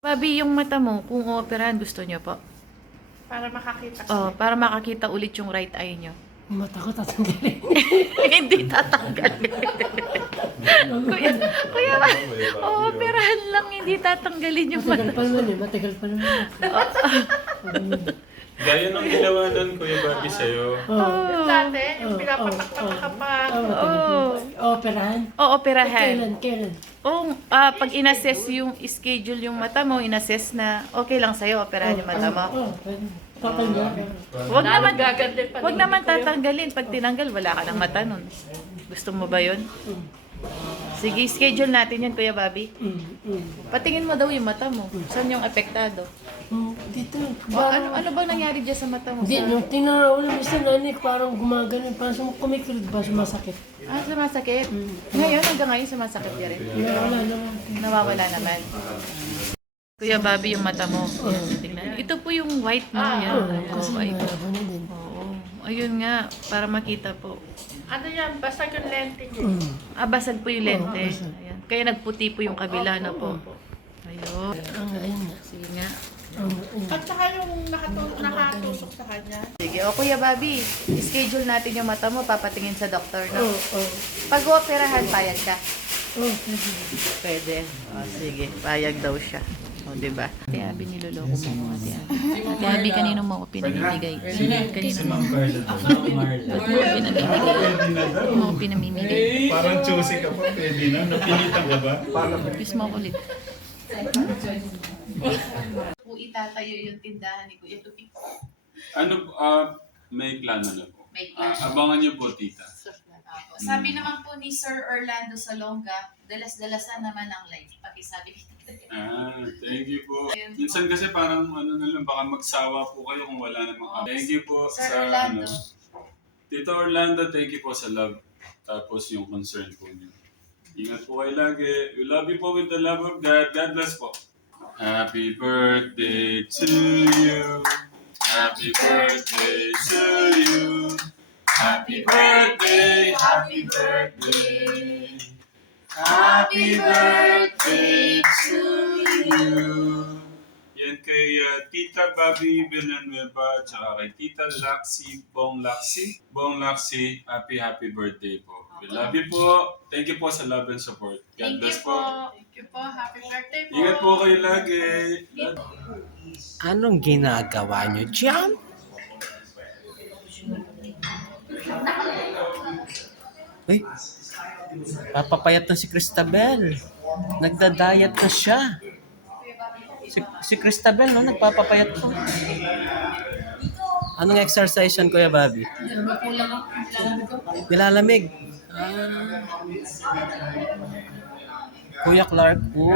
Bobby, yung mata mo, kung ooperahan, gusto nyo po? Para makakita Oh, kasi. para makakita ulit yung right eye nyo. Mata ko tatanggalin. Hindi tatanggalin. kuya, kuya, ooperahan lang, hindi tatanggalin yung Matagal mata. pa naman eh, matagal pa naman. Gaya ng ginawa nun, Kuya Bobby, sa'yo. Yung dati, yung Oh, pinapatak-patak ka pa. Operahan? Ooperahan. Kailan? O, pag in-assess yung schedule yung mata mo, in-assess na okay lang sa'yo, operahan yung mata mo. Tatanggal. Wag naman, gaganda pa wag din naman ko yun. tatanggalin. Pag tinanggal, wala ka ng mata nun. Gusto mo ba yun? Sige, schedule natin yan, Kuya Bobby. Patingin mo daw yung mata mo. Saan yung apektado? Dito. Ano bang nangyari dyan sa mata mo? Hindi, no, tinaraw lang isa nanay, parang gumagano, parang kumikilig ba, sumasakit. Sumasakit. Ngayon, hanggang ngayon, sumasakit ka rin. Wala naman. Nawawala naman. Kuya Bobby, yung mata mo. Tingnan. Ito po yung white mo. Yan. Kasi White. malabo na din. Oo. Ayun nga, para makita po. Ano yan, basag yung lente niya. Basag po yung lente. basag. Ayan. Kaya nagputi po yung kabila na po. Ayun. Ayun na. Sige nga. At saka yung nakatusok sa kanya. Sige. O Kuya Bobby, schedule natin yung mata mo, papatingin sa doktor na. Oo. Pag operahan, payag ka. Pwede. Pwede. O sige, payag daw siya. O, diba? Ate Abby, niloloko mo Ate Abby. Ate Abby, kanino mo ako pinamimigay? Kanino mo? Ba't mo ako pinamimigay? Ba't mo ako pinamimigay? Parang choosy ka pa, pwede na. Napilitan ka ba? Kiss mo ako ulit. Po itatayo yung tindahan ni Kuya Lupi. Ano, may plano na po. May plano. Abangan niyo po, tita. Sabi naman po ni Sir Orlando Salonga, dalas-dalasan naman ang life. Pakisabi ni Thank you po. Minsan kasi parang ano na lang, baka magsawa po kayo kung wala namang Thank you po Sir sa Orlando. Tito Orlando, thank you po sa love. Tapos yung concern po niyo. Ingat po kayo lagi. We love you po with the love of God. God bless po. Happy birthday to you. Happy birthday to you. Happy birthday, happy birthday. Happy birthday to you. Yan kay Tita Bobby Villanueva at saka kay Tita Laxi, Bong Laxi, happy birthday po. We love you po. Thank you po sa love and support. God bless po. Thank you po. Happy birthday po. Ingat po kayo lagi. Anong ginagawa nyo dyan? Uy, papapayat na si Cristabel. Nagda-diet na siya. Si Cristabel, no? Nagpapapayat po. Anong exercise yan, Kuya Bobby? Nilalamig. Kuya Clark. Uy.